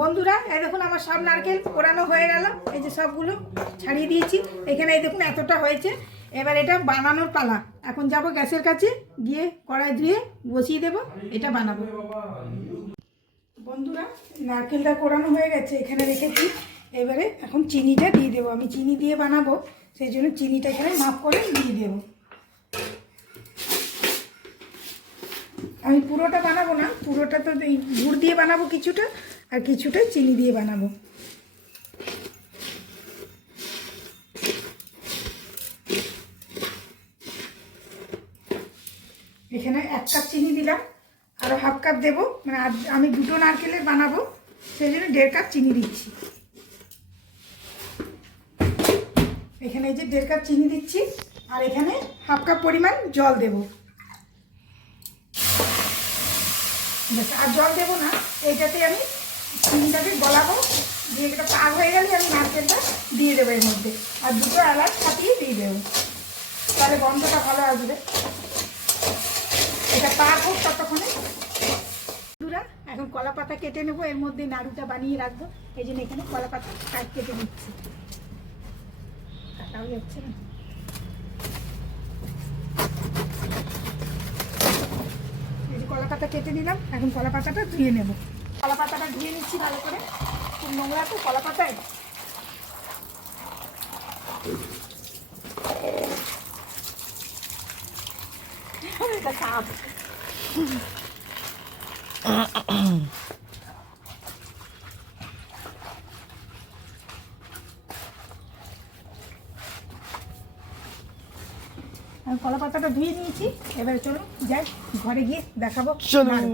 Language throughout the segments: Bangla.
বন্ধুরা এই দেখুন আমার সব নারকেল পোড়ানো হয়ে গেল। এই যে সবগুলো ছাড়িয়ে দিয়েছি। এখানে এই দেখুন এতটা হয়েছে। এবার এটা বানানোর পালা। এখন যাব গ্যাসের কাছে, গিয়ে কড়াই ধুয়ে বসিয়ে দেব, এটা বানাবো। বন্ধুরা নারকেলটা পোড়ানো হয়ে গেছে, এখানে রেখেছি। এবারে এখন চিনিটা দিয়ে দেবো। আমি চিনি দিয়ে বানাবো, সেই জন্য চিনিটা এখানে মাপ করে দিয়ে দেবো। আমি পুরোটা বানাবো না, পুরোটা তো এই গুড় দিয়ে বানাবো কিছুটা, আর কিছুটা চিনি দিয়ে বানাবো। এখানে 1 কাপ চিনি দিলাম, আরও হাফ কাপ দেবো, মানে আমি 2টো নারকেলের বানাবো, সেই জন্য 1.5 কাপ চিনি দিচ্ছি। এখানে এই যে 1.5 কাপ চিনি দিচ্ছি, আর এখানে হাফ কাপ পরিমাণ জল দেবো। আর জল দেবো না, এইটাতে আমি চিনিটাকে গলাবো, দিয়ে এটা পাক হয়ে গেলে আমি নারকেলটা দিয়ে দেবো এর মধ্যে, আর 2টো এলাচ ফাটিয়ে দিয়ে দেবো, তাহলে গন্ধটা ভালো আসবে। এটা পাক হোক ততক্ষণে। বন্ধুরা এখন কলা পাতা কেটে নেবো, এর মধ্যে নাড়ুটা বানিয়ে রাখবো। এই জন্য এখানে কলা পাতা কেটে নিচ্ছি। কাটাও যাচ্ছে না। কলা পাতা কেটে নিলাম, এখন কলা পাতাটা ধুয়ে নেব। কলা পাতাটা ধুয়ে নিচ্ছি ভালো করে, খুব নোংরা তো কলা পাতায়। এটা সাপ। আমি কলা পাতাটা ধুয়ে নিয়েছি, এবারে চলো যাই ঘরে গিয়ে দেখাবো। চলুন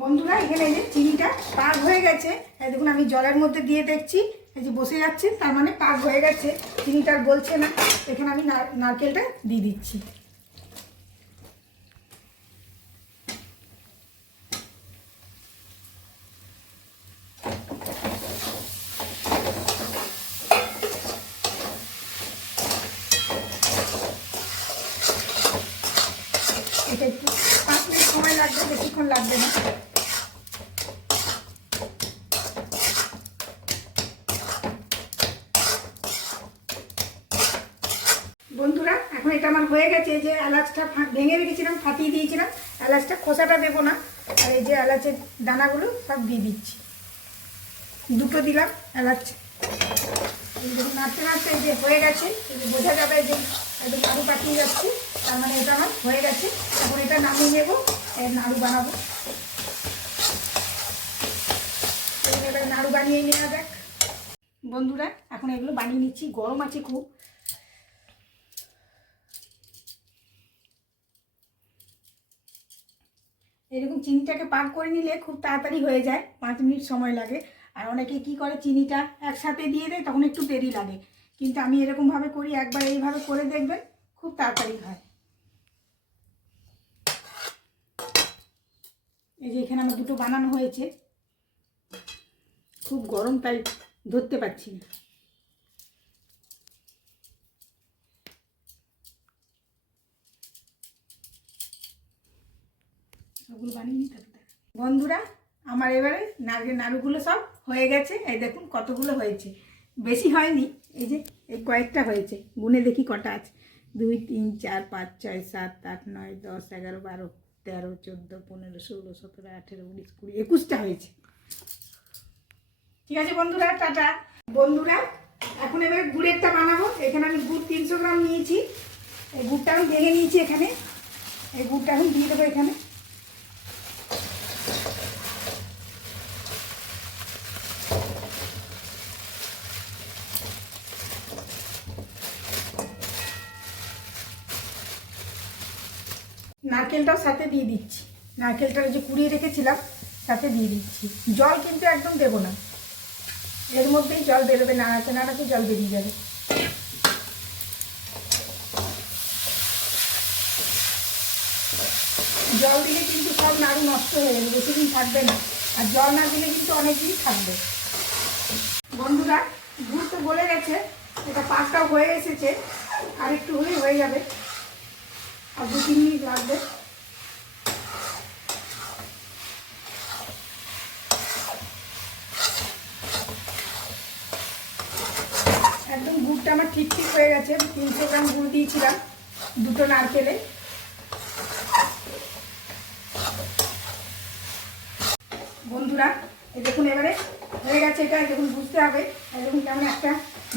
বন্ধুরা, এখানে এই যে চিনিটা পাক হয়ে গেছে। এই দেখুন আমি জলের মধ্যে দিয়ে দেখছি, এই যে বসে যাচ্ছে, তার মানে পাক হয়ে গেছে, চিনিটা আর গলছে না। এখানে আমি নারকেলটা দিয়ে দিচ্ছি। এটা একটু 5 মিনিট সময় লাগবে, বেশিক্ষণ লাগবে না। বন্ধুরা এখন এটা আমার হয়ে গেছে। এই যে এলাচটা ভেঙে রেখেছিলাম, ফাটিয়ে দিয়েছিলাম, এলাচটা খোসাটা দেবো না, আর এই যে এলাচের দানাগুলো সব দিয়ে দিচ্ছি। 2টো দিলাম এলাচ। দেখুন নাড়তে নাড়তে এই যে হয়ে গেছে, বোঝা যাবে যে একদম নাড়ু পাঠিয়ে যাচ্ছে, তার মানে এটা আমার হয়ে গেছে। এখন এটা নামিয়ে নেবো, নাড়ু বানাবো। এবার নাড়ু বানিয়ে নেওয়া যাক। বন্ধুরা এখন এগুলো বানিয়ে নিচ্ছি, গরম আছে খুব। এরকম চিনিটাকে পাক করে নিলে খুব তাড়াতাড়ি হয়ে যায়, 5 মিনিট সময় লাগে। আর অনেকে কি করে চিনিটা একসাথে দিয়ে দেয়, তখন একটু দেরি লাগে, কিন্তু আমি এরকমভাবে করি, একবার এইভাবে করে দেখবেন খুব তাড়াতাড়ি হয়। এই যে এখানে আমার 2টো বানানো হয়েছে, খুব গরম তাই ধরতে পারছি না। সবগুলো বানিয়ে নিতে হবে। বন্ধুরা আমার এবারে নাড়ুগুলো সব হয়ে গেছে। এই দেখুন কতগুলো হয়েছে, বেশি হয়নি, এই যে এই কয়েকটা হয়েছে। গুনে দেখি কটা আছে। 2 3 4 5 6 7 8 9 10 11 12 13 14 15 16 17 18 19 20 21টা হয়েছে। ঠিক আছে বন্ধুরা, টাটা। বন্ধুরা এখন এবারে গুড়েরটা বানাবো। এখানে আমি গুড় 300 গ্রাম নিয়েছি। এই গুড়টা আমি ভেঙে নিয়েছি এখানে। এই গুড়টা এখন দিয়ে দেবো এখানে। নারকেলটাও সাথে দিয়ে দিচ্ছি। নারকেলটা যে কুড়িয়ে রেখেছিলাম সাথে দিয়ে দিচ্ছি। জল কিন্তু একদম দেবো না, এর মধ্যেই জল বেরোবে, নাড়াতে নাড়াতে জল বেরিয়ে যাবে। জল দিলে কিন্তু সব নাড়ু নষ্ট হয়ে যাবে, বেশি দিন থাকবে না। আর জল না দিলে কিন্তু অনেক দিন থাকবে। বন্ধুরা গুড় তো গলে গেছে, এটা পাকটাও হয়ে এসেছে, আর একটু হলেই হয়ে যাবে, আর 2-3 মিনিট লাগবে। দুধটা আমার ঠিক ঠিক হয়ে গেছে। 300 গ্রাম গুড় দিয়েছিলাম, 2টো নারকেলে। বন্ধুরা এই দেখুন এবারে হয়ে গেছে, এটা দেখুন বুঝতে হবে দেখুন কেমন একটা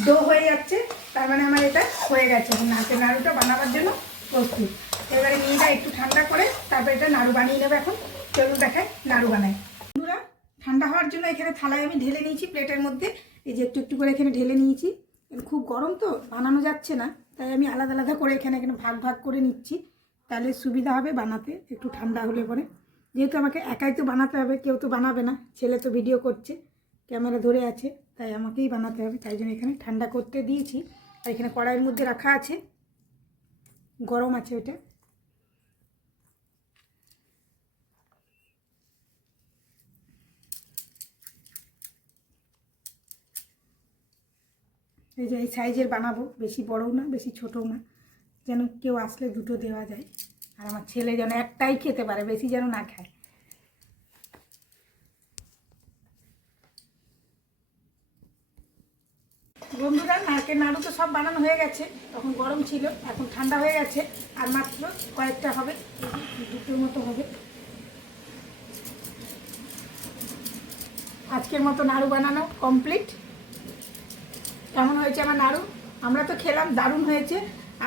ডো হয়ে যাচ্ছে, তার মানে আমার এটা হয়ে গেছে। নারকেল নাড়ুটা বানাবার জন্য প্রস্তুত। এবারে নিয়ে একটু ঠান্ডা করে তারপর এটা নাড়ু বানিয়ে নেবে। এখন চলুন দেখায় নাড়ু বানাই। বন্ধুরা ঠান্ডা হওয়ার জন্য এখানে থালায় আমি ঢেলে নিয়েছি প্লেটের মধ্যে। এই যে একটু একটু করে এখানে ঢেলে নিয়েছি। খুব গরম তো বানানো যাচ্ছে না, তাই আমি আলাদা আলাদা করে এখানে ভাগ ভাগ করে নিচ্ছি, তাহলে সুবিধা হবে বানাতে একটু ঠান্ডা হলে পরে। যেহেতু আমাকে একাই তো বানাতে হবে, কেউ তো বানাবে না, ছেলে তো ভিডিও করছে, ক্যামেরা ধরে আছে, তাই আমাকেই বানাতে হবে। তাই জন্য এখানে ঠান্ডা করতে দিয়েছি। আর এখানে কড়াইয়ের মধ্যে রাখা আছে, গরম আছে ওটা। এই যে এই সাইজের বানাবো, বেশি বড়ও না বেশি ছোটও না, যেন কেউ আসলে দুটো দেওয়া যায়। আর আমার ছেলে যেন একটাই খেতে পারে, বেশি যেন না খায়। বন্ধুরা নারকেল নাড়ু তো সব বানানো হয়ে গেছে, তখন গরম ছিল, এখন ঠান্ডা হয়ে গেছে। আর মাত্র কয়েকটা হবে, 2টোর মতো হবে। আজকের মতো নাড়ু বানানো কমপ্লিট। কেমন হয়েছে আমার নাড়ু? আমরা তো খেলাম, দারুণ হয়েছে।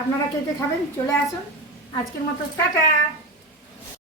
আপনারা কে কে খাবেন চলে আসুন। আজকের মতো টাটা।